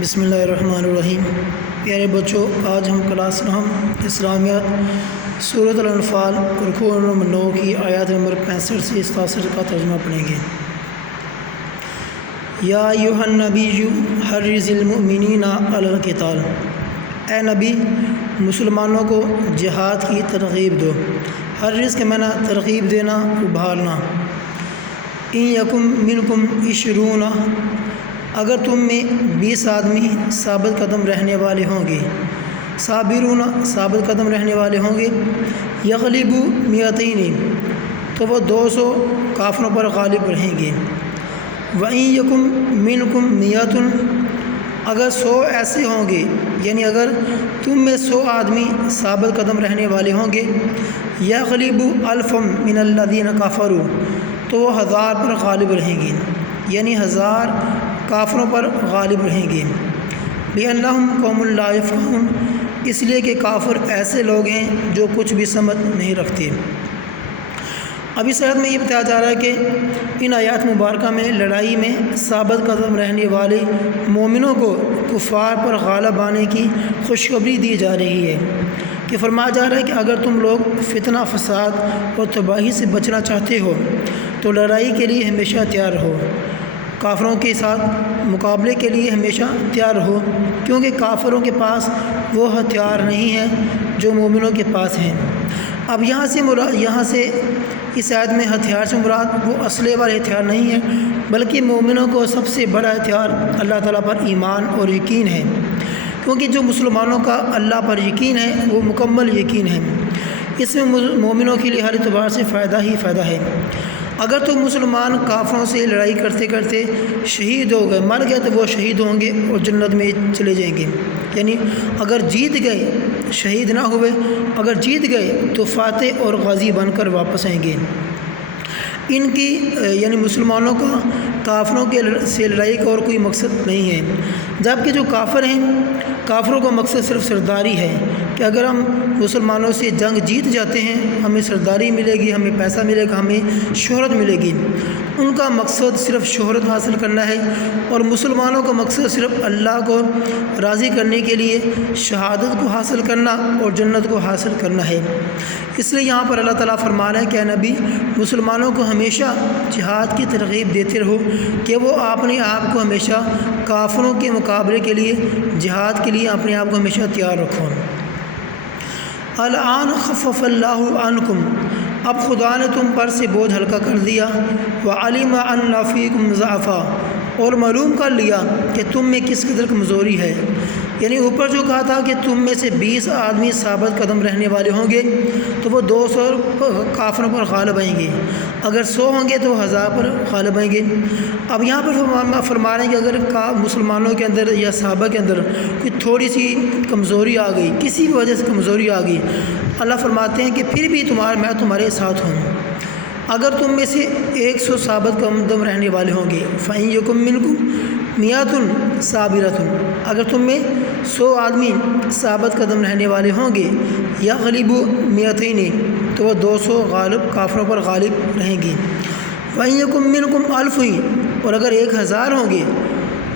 بسم اللہ الرحمن الرحیم۔ پیارے بچوں، آج ہم کلاس نام اسلامیات سورۃ الانفال رکوع نمبر 9 کی آیات نمبر 65 سے 67 کا ترجمہ پڑھیں گے۔ یا ایھا النبی حرض المؤمنین علی القتال، اے نبی مسلمانوں کو جہاد کی ترغیب دو۔ حرض کے معنی ترغیب دینا، ابھارنا۔ ان یکم منکم 20، اگر تم میں 20 آدمی ثابت قدم رہنے والے ہوں گے، صابرون ثابت قدم رہنے والے ہوں گے، یغلبوا 200 تو وہ 200 کافروں پر غالب رہیں گے۔ وَإِن یکم منکم 100، اگر 100 ایسے ہوں گے، یعنی اگر تم میں 100 آدمی ثابت قدم رہنے والے ہوں گے، یغلبوا 1000 من الذین کفروا تو وہ 1000 پر غالب رہیں گے، یعنی 1000 کافروں پر غالب رہیں گے۔ لِأَنَّهُمْ قَوْمٌ لَا يَفْقَهُونَ، اس لیے کہ کافر ایسے لوگ ہیں جو کچھ بھی سمجھ نہیں رکھتے۔ اب اس آیت میں یہ بتایا جا رہا ہے کہ ان آیات مبارکہ میں لڑائی میں ثابت قدم رہنے والے مومنوں کو کفار پر غالب آنے کی خوشخبری دی جا رہی ہے، کہ فرمایا جا رہا ہے کہ اگر تم لوگ فتنہ فساد اور تباہی سے بچنا چاہتے ہو تو لڑائی کے لیے ہمیشہ تیار رہو، کافروں کے ساتھ مقابلے کے لیے ہمیشہ تیار رہو، کیونکہ کافروں کے پاس وہ ہتھیار نہیں ہیں جو مومنوں کے پاس ہیں۔ اب یہاں سے اس آیت میں ہتھیار سے مراد وہ اسلحے والے ہتھیار نہیں ہیں، بلکہ مومنوں کو سب سے بڑا ہتھیار اللہ تعالیٰ پر ایمان اور یقین ہے، کیونکہ جو مسلمانوں کا اللہ پر یقین ہے وہ مکمل یقین ہے۔ اس میں مومنوں کے لیے ہر اعتبار سے فائدہ ہی فائدہ ہے۔ اگر تو مسلمان کافروں سے لڑائی کرتے کرتے شہید ہو گئے، مر گئے، تو وہ شہید ہوں گے اور جنت میں چلے جائیں گے، یعنی اگر جیت گئے، شہید نہ ہوئے، اگر جیت گئے تو فاتح اور غازی بن کر واپس آئیں گے۔ ان کی یعنی مسلمانوں کا کافروں کے سے لڑائی کا اور کوئی مقصد نہیں ہے، جبکہ جو کافر ہیں، کافروں کا مقصد صرف سرداری ہے، کہ اگر ہم مسلمانوں سے جنگ جیت جاتے ہیں ہمیں سرداری ملے گی، ہمیں پیسہ ملے گا، ہمیں شہرت ملے گی۔ ان کا مقصد صرف شہرت حاصل کرنا ہے، اور مسلمانوں کا مقصد صرف اللہ کو راضی کرنے کے لیے شہادت کو حاصل کرنا اور جنت کو حاصل کرنا ہے۔ اس لیے یہاں پر اللہ تعالیٰ فرما رہا ہے کہ اے نبی مسلمانوں کو ہمیشہ جہاد کی ترغیب دیتے رہو، کہ وہ اپنے آپ کو ہمیشہ کافروں کے مقابلے کے لیے، جہاد کے لیے اپنے آپ کو ہمیشہ تیار رکھو۔ الآن خفف اللہ عنکم، اب خدا نے تم پر سے بوجھ ہلکا کر دیا، وعلم ان فیکم ضعفا، اور معلوم کر لیا کہ تم میں کس قدر کمزوری ہے، یعنی اوپر جو کہا تھا کہ تم میں سے 20 آدمی ثابت قدم رہنے والے ہوں گے تو وہ 200 کافروں پر غالب آئیں گے، اگر 100 ہوں گے تو 1000 پر غالب آئیں گے۔ اب یہاں پر فرما رہے ہیں کہ اگر مسلمانوں کے اندر یا صحابہ کے اندر کوئی تھوڑی سی کمزوری آ گئی، کسی بھی وجہ سے کمزوری آ گئی، اللہ فرماتے ہیں کہ پھر بھی میں تمہارے ساتھ ہوں۔ اگر تم میں سے 100 ثابت قدم رہنے والے ہوں گے، فَإِن يَكُن مِّنكُم 100 صابرة، اگر تم میں 100 آدمی ثابت قدم رہنے والے ہوں گے، یغلبوا 200 تو وہ 200 کافروں پر غالب رہیں گے۔ وَإِن يَكُن مِّنكُمْ 1000، اور اگر 1000 ہوں گے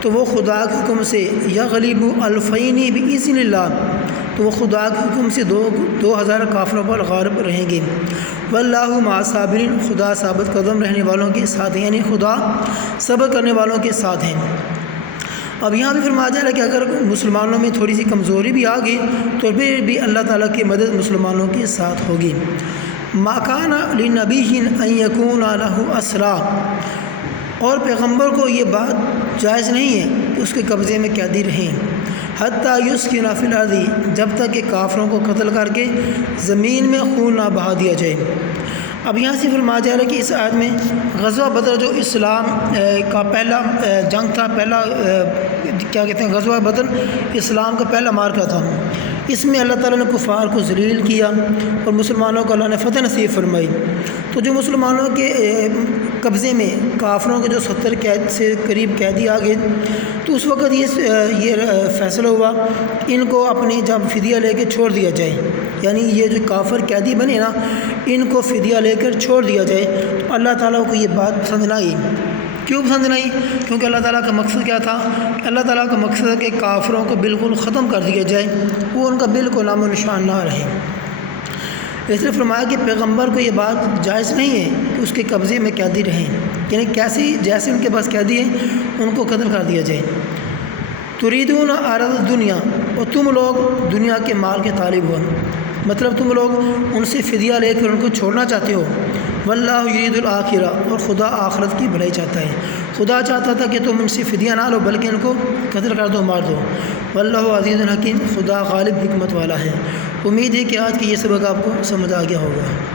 تو وہ خدا کے حکم سے یغلبوا 2000 بإذن اللہ، تو وہ خدا کے حکم سے 2000 کافروں پر غالب رہیں گے۔ واللہ مع الصابرین، خدا ثابت قدم رہنے والوں کے ساتھ ہیں، یعنی خدا صبر کرنے والوں کے ساتھ ہیں۔ اب یہاں بھی فرمایا جا رہا ہے کہ اگر مسلمانوں میں تھوڑی سی کمزوری بھی آ گئی تو پھر بھی اللہ تعالیٰ کی مدد مسلمانوں کے ساتھ ہوگی۔ ما کان لنبی ان یکون لہ اسریٰ، اور پیغمبر کو یہ بات جائز نہیں ہے کہ اس کے قبضے میں قیدی رہیں، حتیٰ یسکن فی الارض، جب تک کہ کافروں کو قتل کر کے زمین میں خون نہ بہا دیا جائے۔ اب یہاں سے فرمایا جا رہا ہے کہ اس آیت میں غزوہ بدر جو اسلام کا پہلا جنگ تھا، پہلا کیا کہتے ہیں غزوہ بدر اسلام کا پہلا مارکہ تھا، اس میں اللہ تعالیٰ نے کفار کو ذلیل کیا اور مسلمانوں کو اللہ نے فتح نصیب فرمائی۔ تو جو مسلمانوں کے قبضے میں کافروں کے جو 70 سے قریب قیدی آ گئے، تو اس وقت یہ فیصلہ ہوا ان کو اپنی جب فدیہ لے کے چھوڑ دیا جائے، یعنی یہ جو کافر قیدی بنے نا ان کو فدیہ لے کر چھوڑ دیا جائے۔ تو اللہ تعالیٰ کو یہ بات پسند نہ آئی، کیوں پسند نہیں؟ کیونکہ اللہ تعالیٰ کا مقصد کیا تھا؟ اللہ تعالیٰ کا مقصد ہے کہ کافروں کو بالکل ختم کر دیا جائے، وہ ان کا بالکل نام و نشان نہ رہے۔ اس لیے فرمایا کہ پیغمبر کو یہ بات جائز نہیں ہے کہ اس کے قبضے میں قیدی رہیں، یعنی جیسے ان کے پاس قیدی ہیں ان کو قتل کر دیا جائے۔ تریدون عرض دنیا، اور تم لوگ دنیا کے مال کے طالب ہو، مطلب تم لوگ ان سے فدیہ لے کر ان کو چھوڑنا چاہتے ہو۔ واللہ یرید الآخرہ، اور خدا آخرت کی بھلائی چاہتا ہے۔ خدا چاہتا تھا کہ تم ان سے فدیہ نہ لو بلکہ ان کو قتل کر دو، مار دو۔ واللہ عزیز الحکیم، خدا غالب حکمت والا ہے۔ امید ہے کہ آج کی یہ سبق آپ کو سمجھ آ گیا ہوگا۔